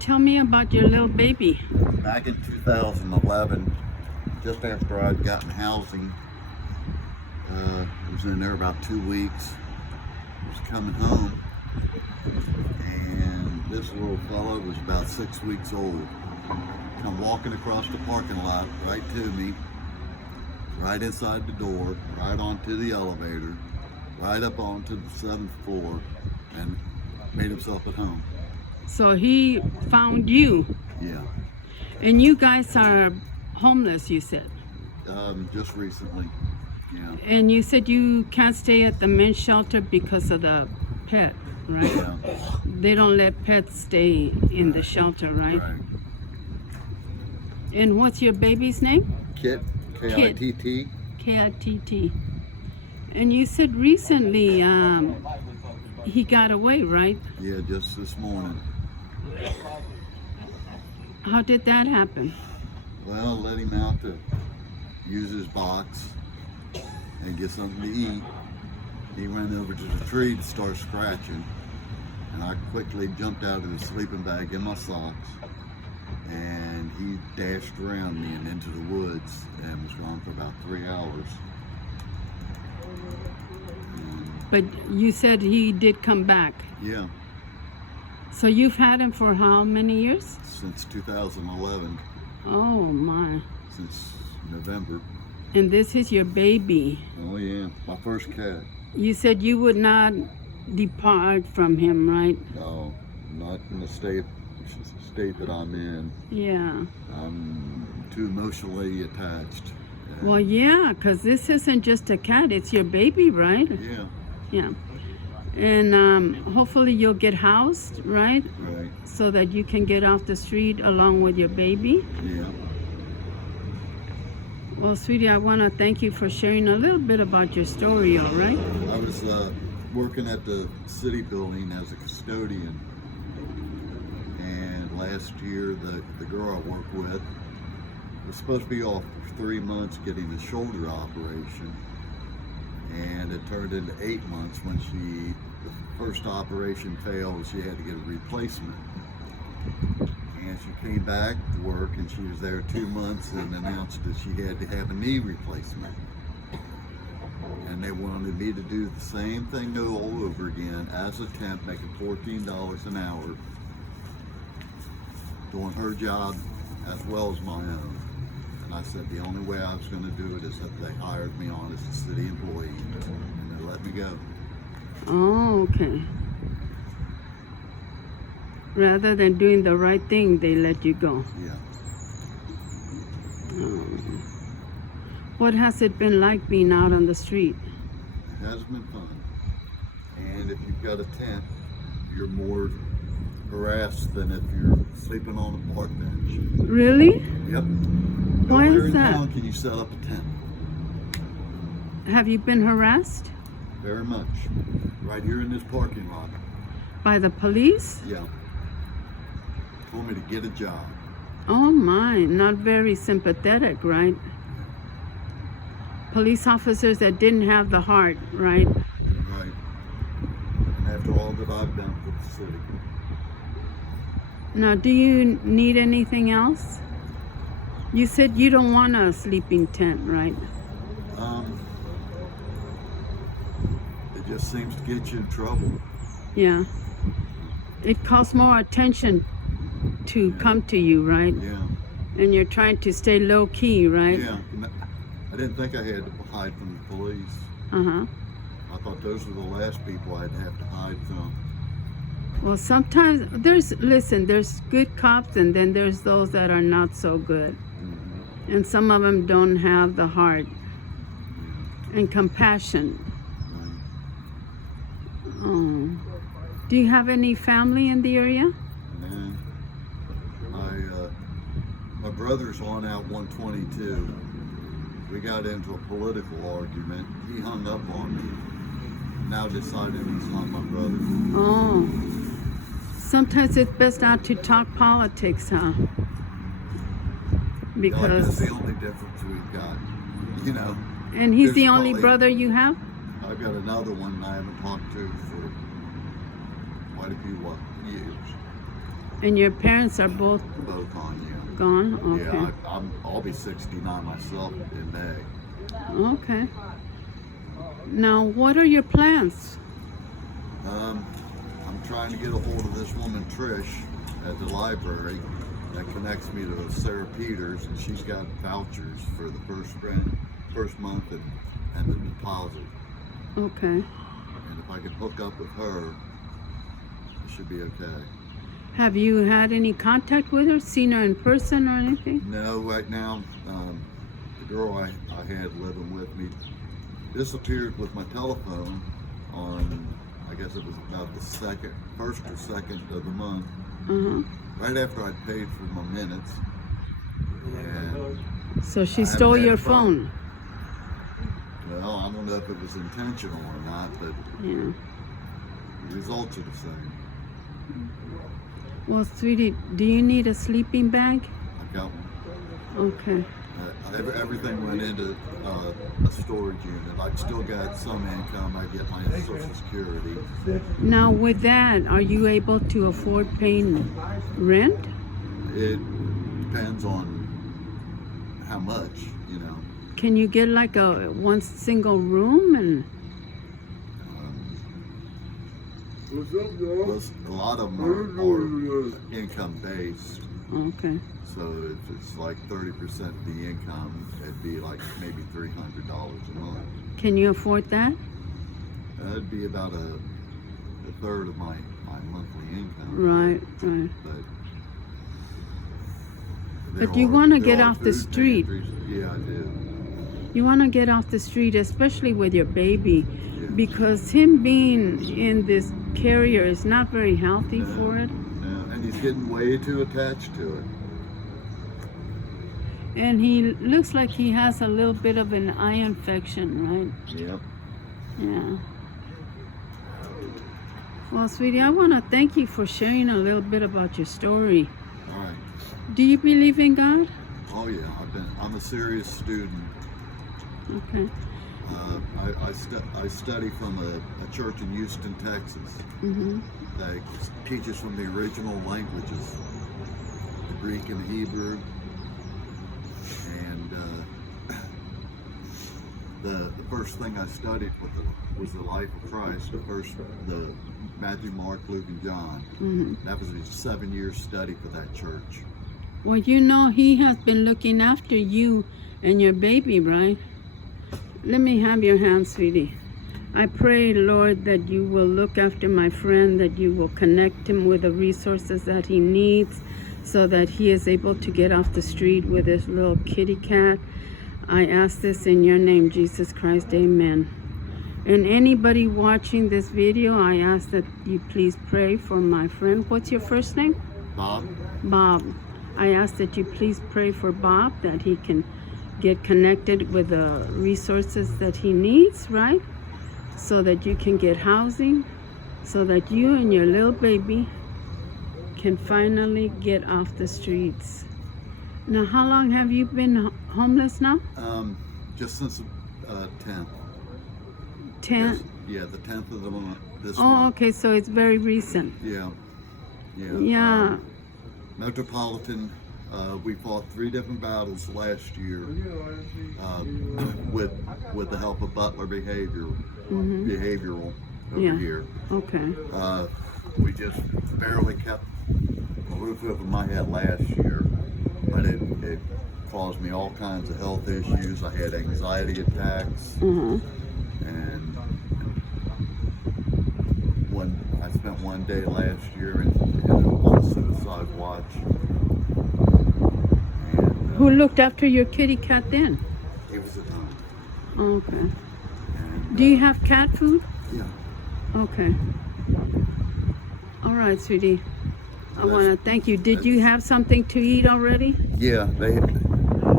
Tell me about your little baby. Back in 2011, just after I'd gotten housing, I was in there about 2 weeks. I was coming home, and this little fellow was about 6 weeks old. Come walking across the parking lot right to me, right inside the door, right onto the elevator, right up onto the 7th floor, and made himself at home. So he found you, Yeah, and you guys are homeless, you said. just recently. Yeah, And you said you can't stay at the men's shelter because of the pet, right? yeah, They don't let pets stay in the shelter, right? right. And what's your baby's name? Kit, K-I-T-T. K-I-T-T. And you said recently he got away, right? Yeah, just this morning. How did that happen? Well, let him out to use his box and get something to eat. He ran over to the tree to start scratching, and I quickly jumped out of the sleeping bag in my socks, and he dashed around me and into the woods and was gone for about 3 hours. But you said he did come back. Yeah, So you've had him for how many years? since 2011, Oh my. since November. And this is your baby. Oh yeah, my first cat. You said you would not depart from him, right? No, not in the state that I'm in. Yeah. I'm too emotionally attached. Well, yeah, because this isn't just a cat, it's your baby, right? Yeah, Yeah. And hopefully you'll get housed, right? right. So that you can get off the street along with your baby. Yeah. Well, sweetie, I want to thank you for sharing a little bit about your story, all right? I was working at the city building as a custodian, and last year the girl I work with was supposed to be off for 3 months getting a shoulder operation, and it turned into 8 months when the first operation failed. She had to get a replacement. And she came back to work, and she was there 2 months and announced that she had to have a knee replacement. And they wanted me to do the same thing all over again as a temp, making $14 an hour, doing her job as well as my own. And I said the only way I was going to do it is if they hired me on as a city employee, and they let me go. Oh, okay. Rather than doing the right thing, they let you go. Yeah. What has it been like being out on the street? It has been fun. And if you've got a tent, you're more harassed than if you're sleeping on a park bench. Really? Yep. Why Nowhere is in that? town can you set up a tent. Have you been harassed Very much. Right here in this parking lot. by the police? Yeah. Told me to get a job. Oh my, not very sympathetic, right? Police officers that didn't have the heart, right? Right. And after all that I've done for the city. Now, do you need anything else? You said you don't want a sleeping tent, right? It just seems to get you in trouble. Yeah. It costs more attention to come to you, right? Yeah. And you're trying to stay low key, right? Yeah. I didn't think I had to hide from the police. Uh-huh. I thought those were the last people I'd have to hide from. Well, sometimes there's good cops and then there's those that are not so good. Mm-hmm. And some of them don't have the heart and compassion. Right. Do you have any family in the area? And my brother's on out 122. We got into a political argument. He hung up on me. Now decided he's not my brother. Oh. Sometimes it's best not to talk politics, huh? Like, that's Because the only difference we've got. You know. and he's There's the only probably- brother you have? I've got another one I haven't talked to for quite a few years. And your parents are both Both on you. gone? Okay. Yeah, I'll be 69 myself in May. Okay. Now, what are your plans? I'm trying to get a hold of this woman, Trish, at the library that connects me to Sarah Peters, and she's got vouchers for the first month and the deposit. Okay. And if I could hook up with her, it should be okay. Have you had any contact with her? Seen her in person or anything? No, right now, the girl I had living with me disappeared with my telephone on, I guess it was about the first or second of the month, right after I paid for my minutes. And So she I stole haven't had your a phone. phone. Well, I don't know if it was intentional or not, but Yeah. the results are the same. Well, sweetie, do you need a sleeping bag? I've got one. Okay. Everything went into a storage unit. I've still got some income. I get my Social Security. Now, with that, are you able to afford paying rent? It depends on how much, you know. Can you get like a one single room and? A lot of them are income based. Okay. So if it's like 30% of the income, it'd be like maybe $300 a month. Can you afford that? That'd be about a third of my monthly income. Right, right. But you there wanna are get off the food street. pantries. Yeah, I do. You want to get off the street, especially with your baby, Yeah. because him being in this carrier is not very healthy for it. No, and he's getting way too attached to it. And he looks like he has a little bit of an eye infection, right? Yep. Yeah. Well, sweetie, I want to thank you for sharing a little bit about your story. All right. Do you believe in God? Oh yeah, I'm a serious student. Okay. I study from a church in Houston, Texas, that teaches from the original languages, the Greek and the Hebrew, and the first thing I studied was the life of Christ. The Matthew, Mark, Luke, and John. That was a 7-year study for that church. Well, you know, he has been looking after you and your baby, right? Let me have your hand, sweetie. I pray, Lord, that you will look after my friend, that you will connect him with the resources that he needs so that he is able to get off the street with his little kitty cat. I ask this in your name, Jesus Christ, amen. And anybody watching this video, I ask that you please pray for my friend. What's your first name? Bob? Bob. I ask that you please pray for Bob, that he can get connected with the resources that he needs, right? So that you can get housing, so that you and your little baby can finally get off the streets. Now, how long have you been homeless now? Just since 10th. 10? Yeah, the 10th of the month. This Oh, month. okay, so it's very recent. Yeah. Yeah. Metropolitan. We fought 3 different battles last year with the help of Butler Behavioral over here. Okay. We just barely kept a roof over my head last year, but it caused me all kinds of health issues. I had anxiety attacks, and I spent one day last year on suicide watch. Who looked after your kitty cat then? He was at home. Okay. And, Do you have cat food? Yeah. Okay. All right, sweetie. I want to thank you. Did you have something to eat already? Yeah,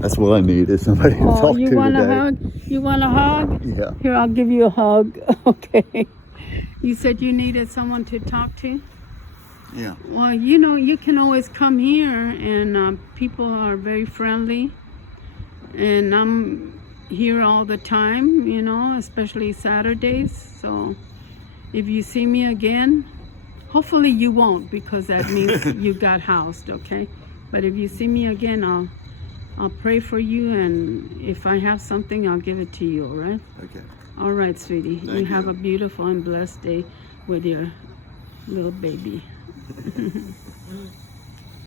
that's what I need, is somebody to talk you to want today. a hug? You want a hug? Yeah. Here, I'll give you a hug. Okay. You said you needed someone to talk to? Yeah. Well, you know, you can always come here, and people are very friendly. And I'm here all the time, you know, especially Saturdays. So if you see me again, Hopefully you won't, because that means you got housed, okay? But if you see me again, I'll pray for you, and if I have something, I'll give it to you, all right? Okay. All right, sweetie. Thank you have you. a beautiful and blessed day with your little baby.